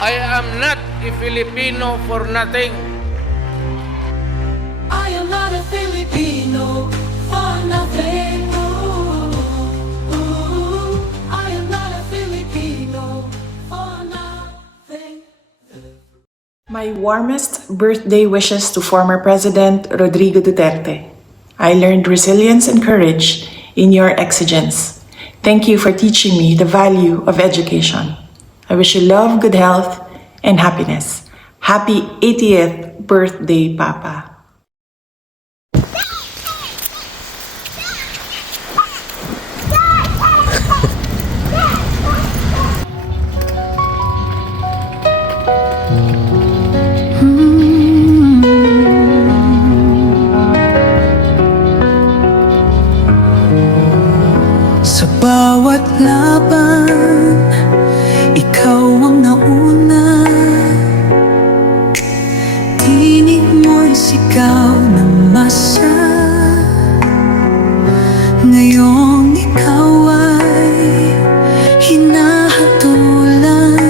I am not a Filipino for nothing. I am not a Filipino for nothing. Ooh, I am not a Filipino for nothing. My warmest birthday wishes to former President Rodrigo Duterte. I learned resilience and courage in your exigence. Thank you for teaching me the value of education. I wish you love, good health, and happiness. Happy 80th birthday, Papa. Sa bawat laban, ikaw ang nauna. Tinig mo'y sigaw ng masa. Ngayong ikaw ay hinahatulan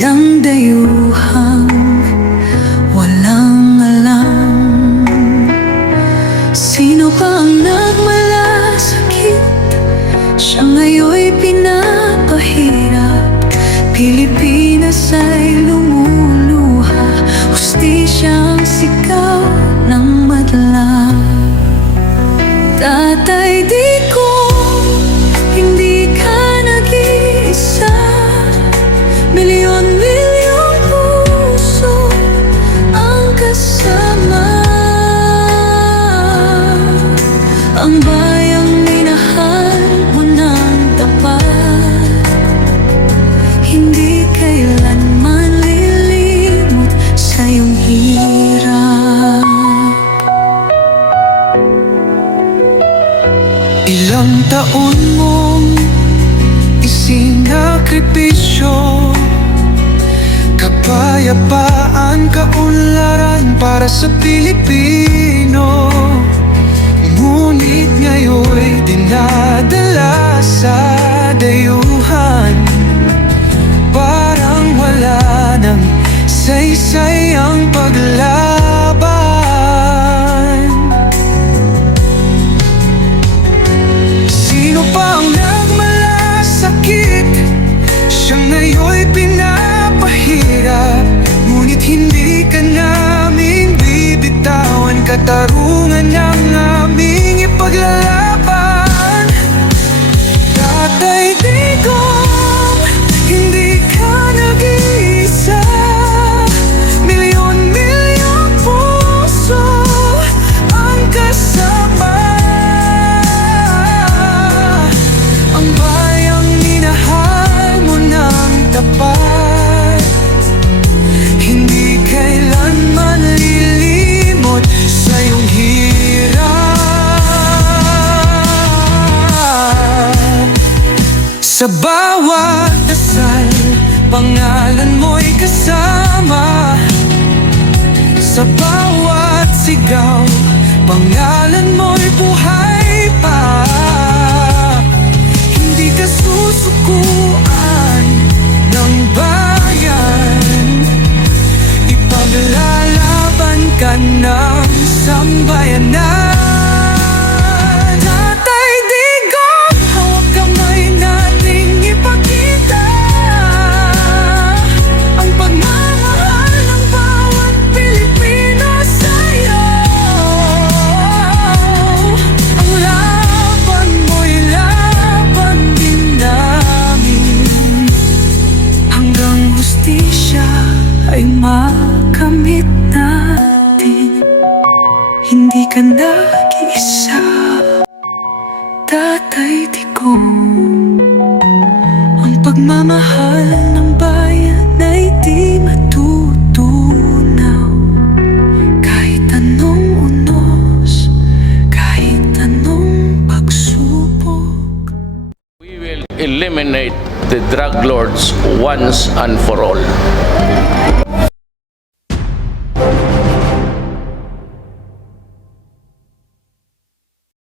ng dayuhang walang alam. Sino pa ang nagmalasakit? Siya ngayon'y pinapahirap. Pilipinas ay lumuluha. Hustisyang sigaw ng madla. Tatay, di ko hindi ka nag-iisa. Milyon-milyong puso ang kasama. Ang bayang minahal mo ng tapat, hindi kailanman lilimot sa iyong hirap. Ilang taon mong isinakripisyo, kapayapaan, kaunlaran para sa Pilipino. Ngunit ngayon'y dinadala sa dayuhan. Parang wala nang saysay ang paglaban. Sino pa ang nagmalasakit? Siya ngayon'y pinapahirap. Ngunit hindi ka namin bibitawan. Katarungan ng aming ipaglalaban. Tatay, digong, hindi ka nag-iisa. Milyon-milyong puso ang kasama. Ang bayang minahal mo ng tapat, hindi kailanman lilimot sa iyong hirap. Sa bawat dasal, pangalan mo'y kasama. Sa bawat sigaw, pangalan mo'y buhay pa. Hindi ka susukuan ng bayan. Ipaglalaban ka ng sambayanan. Tatay, digong, hawak kamay nating ipakita ang pagmamahal ng bawat Pilipino sa'yo. Ang laban mo'y laban din namin, hanggang hustisya ay makamit natin. Hindi ka nag-iisa, Tatay Digong. Ang pagmamahal ng bayan ay di matutunaw. Kahit anong unos, kahit anong pagsubok. We will eliminate the drug lords once and for all.